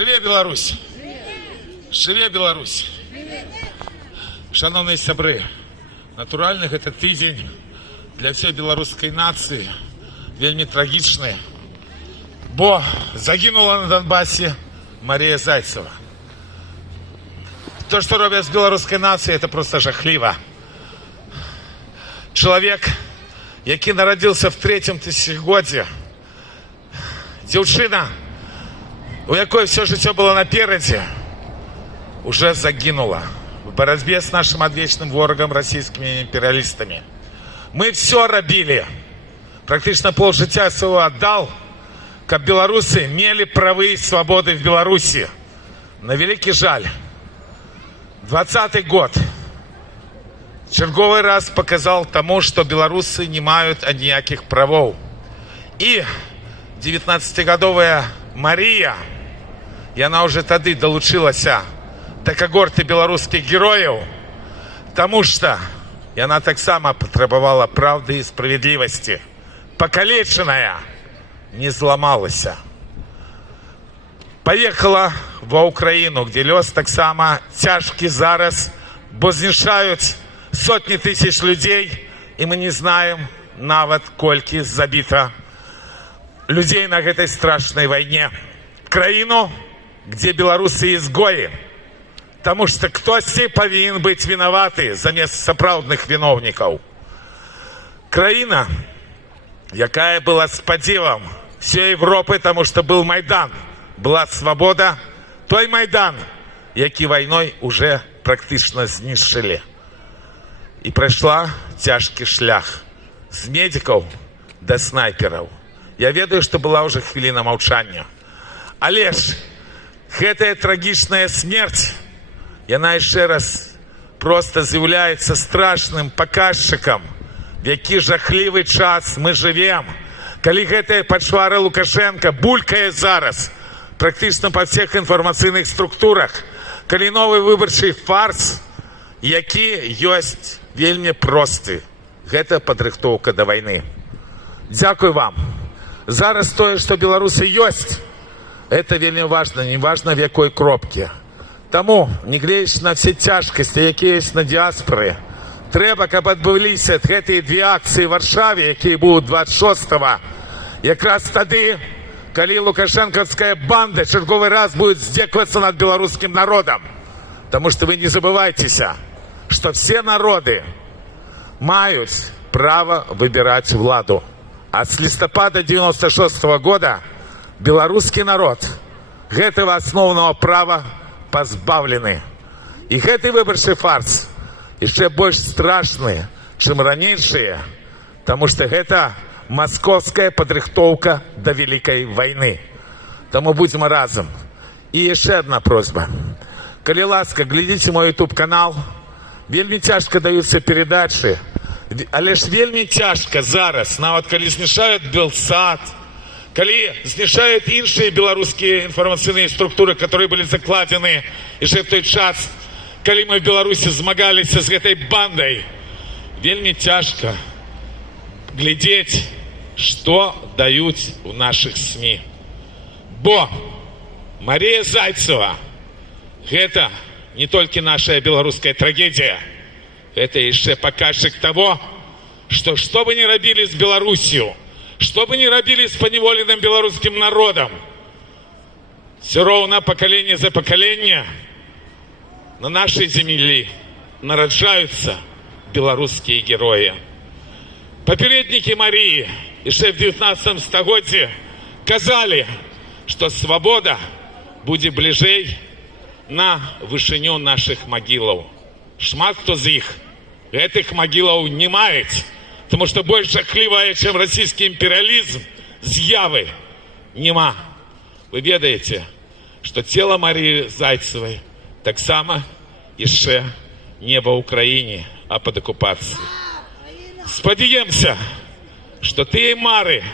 Жыве Беларусь! Жыве Беларусь! Шановные сябры, натуральна, гэта тыдзень для всей беларускай нацыі вельмі трагічны, бо загинула на Донбассе Мария Зайцева. То, что робят с белорусской нацией, это просто жахлива. Человек, який народился в 3-м тысячегоддзі, дзяўчына, у якой все жыццё было наперадзе, уже загинула в борьбе с нашим адвечным ворогом, российскими империалистами. Мы все рабілі, практически полжыцця своего отдал, каб белорусы мели правы и свободы в Беларуси. На великий жаль, 2020 год черговый раз показал тому, что белорусы не имеют никаких правов. И 19-гадовая Мария, и она уже тады долучилася до когорты белорусских героев, потому что и она так само потребовала правды и справедливости. Покалеченная не зламалась. Поехала в Украину, где лёс так само тяжкий зараз, бо знішаюць сотни тысяч людей, и мы не знаем нават колькі забито людей на этой страшной войне. Краину, где белорусы изгои, потому что кто-то повинен быть виноваты замест сапраўдных виновников. Краина, якая была спадзевам всей Европы, потому что был Майдан, была свобода, той Майдан, які войной уже практично знішчылі. И прошла тяжкий шлях с медиков до снайперов. Я ведаю, что была уже хвилина молчания. Але ж гэтая трагичная смерть, яна еще раз просто з'является страшным показчиком, в які жахливый час мы живем, калі гэтая пачвара Лукашенко булькае зараз практично по всех информационных структурах, калі новый выборчий фарс, які ёсць вельмі просты. Гэта падрыхтоўка да войны. Дзякуй вам. Зараз тое, что беларусы ёсць, это вельмі важно, не важно в якой кропке. Таму, нягледзячы на все цяжкасці, якія ёсць на дыаспоры, трэба, каб адбыліся гэтыя две акцыі в Варшаве, якія будуць 26-го, якраз тады, калі лукашенковская банда черговый раз будет здзекавацца над белорусским народом. Потому что вы не забывайтеся, что все народы мают право выбирать владу. А с листопада 96-го года белорусский народ гэтага основного права позбавлены. И гэты выборчы фарс еще больше страшны, чем ранейшие, потому что гэта московская падрыхтоўка до великой войны. Тому будем разом. И еще одна просьба. Калі ласка, глядите мой YouTube канал. Вельмі цяжка даются передачи, але ж вельмі цяжка зараз, нават калі знішаюць Белсат, калі знішаюць іншыя беларускія інфармацыйныя структуры, которые были закладены еще в той час, калі мы в Беларусі змагаліся з гэтай бандай. Вельмі цяжка глядеть, что дают в наших СМИ. Бо Мария Зайцева — это не только наша белорусская трагедия, это еще показчик того, что бы ни робили с Беларусью, что бы ни робили с поневоленным белорусским народом, все равно поколение за поколение на нашей земле нараджаются белорусские герои. Попередники Марии еще в 19 стагоддзі казали, что свобода будет ближей на вышыню наших могилов. Шмат кто из их этих могилов не мает, потому что больше жахливая, чем российский империализм, з'явы нема. Вы ведаете, что тело Марии Зайцевой так само еще не в Украине, а под оккупацией. Спадзяемся, что тыя мары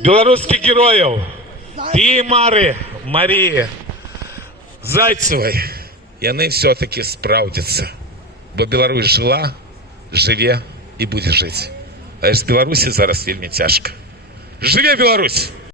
белорусских героев, тыя мары Марии Зайцевой, яны все-таки спраўдзяцца. Бо Беларусь жила, жыве и будет жить. А з Беларусі зараз вельмі цяжка. Жыве Беларусь!